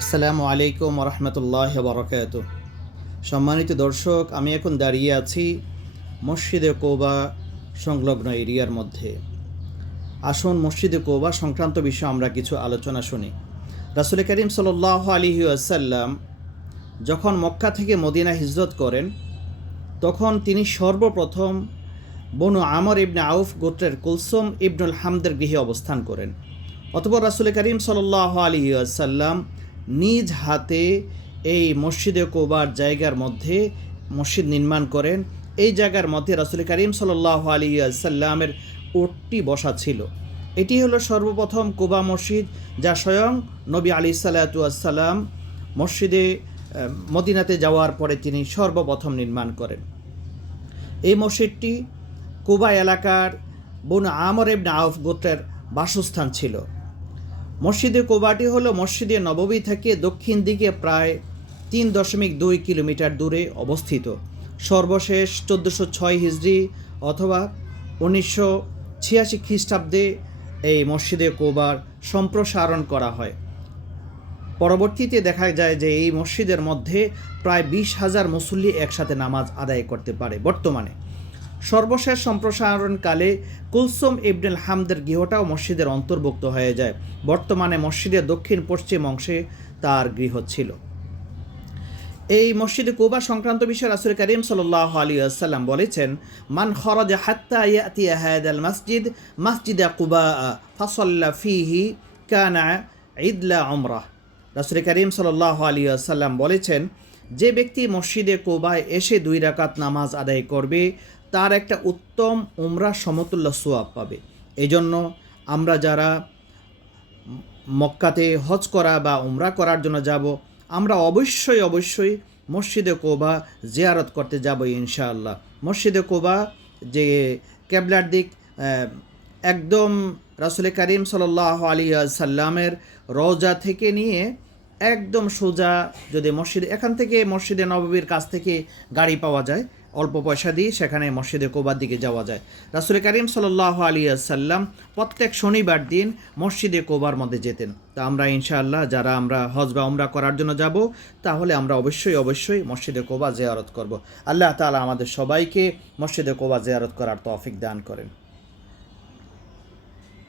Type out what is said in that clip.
আসসালামু আলাইকুম রহমতুল্লাহ বরকাত। সম্মানিত দর্শক, আমি এখন দাঁড়িয়ে আছি মসজিদে কৌবা সংলগ্ন এরিয়ার মধ্যে। আসুন মসজিদে কৌবা সংক্রান্ত বিষয়ে আমরা কিছু আলোচনা শুনি। রাসূল করিম সাল্লাল্লাহু আলাইহি ওয়াসাল্লাম যখন মক্কা থেকে মদিনা হিজরত করেন, তখন তিনি সর্বপ্রথম বনু আমর ইবনে আউফ গোত্রের কুলসুম ইবনুল হামদের গৃহে অবস্থান করেন। অতঃপর রাসূল করিম সাল্লাল্লাহু আলাইহি ওয়াসাল্লাম নিজ হাতে এই মসজিদে কৌবার জায়গার মধ্যে মসজিদ নির্মাণ করেন। এই জায়গার মধ্যে রাসূল করিম সাল্লাল্লাহু আলাইহি ওয়াসাল্লামের উটটি বসা ছিল। এটি হলো সর্বপ্রথম কুবা মসজিদ, যা স্বয়ং নবী আলাইহিসসালাতু ওয়াসসালাম মসজিদে মদিনাতে যাওয়ার পরে তিনি সর্বপ্রথম নির্মাণ করেন। এই মসজিদটি কুবা এলাকার বনু আমর ইবনে আউফ গোত্রের বাসস্থান ছিল। মসজিদে কুবাটি হলো মসজিদে নববী থেকে দক্ষিণ দিকে প্রায় 3.2 কিলোমিটার দূরে অবস্থিত। সর্বশেষ 1406 হিজরি অথবা 1986 খ্রিস্টাব্দে এই মসজিদে কুবার সম্প্রসারণ করা হয়। পরবর্তীতে দেখা যায় যে এই মসজিদের মধ্যে প্রায় 20,000 মুসল্লি একসাথে নামাজ আদায় করতে পারে। বর্তমানে সর্বশেষ সম্প্রসারণকালে কুলসুম ইবনুল হামদের গৃহটাও মসজিদের অন্তর্ভুক্ত হয়ে যায়। বর্তমানে মসজিদের দক্ষিণ পশ্চিম অংশে তার গৃহ ছিল। এই মসজিদে কুবা সংক্রান্ত বিষয়ে রাসূল করিম সাল্লাল্লাহু আলাইহি ওয়াসাল্লাম বলেছেন, মান খরাজা হাত্তা ইয়াতিয়া হাদাল মাসজিদে কুবা ফাসাল্লা ফিহি কানা ঈদলা উমরাহ। রাসূল করিম সাল্লাল্লাহু আলাইহি ওয়াসাল্লাম বলেছেন, যে ব্যক্তি মসজিদে কুবায় এসে 2 রাকাত নামাজ আদায় করবে, তার একটা উত্তম উমরা সমতুল্য সওয়াব পাবে। এই জন্য আমরা যারা মক্কাতে হজ করা বা উমরা করার জন্য যাব, আমরা অবশ্যই মসজিদে কুবা জিয়ারত করতে যাব ইনশাআল্লাহ। মসজিদে কুবা যে কেবলার দিক, একদম রাসূল করিম সাল্লাল্লাহু আলাইহি ওয়াসাল্লামের রওজা থেকে নিয়ে একদম সোজা, যদি এখান থেকে মসজিদে নববীর কাছ থেকে গাড়ি পাওয়া যায়, অল্প পয়সা দিয়ে সেখানে মসজিদে কুবার দিকে যাওয়া যায়। রাসূল করিম সাল্লাল্লাহু আলাইহি ওয়াসাল্লাম প্রত্যেক শনিবার দিন মসজিদে কুবার মধ্যে যেতেন। তা আমরা ইনশাআল্লাহ যারা আমরা হজ বা উমরা করার জন্য যাব, তাহলে আমরা অবশ্যই মসজিদে কুবা জিয়ারত করব। আল্লাহ তাআলা আমাদের সবাইকে মসজিদে কুবা জিয়ারত করার তৌফিক দান করেন।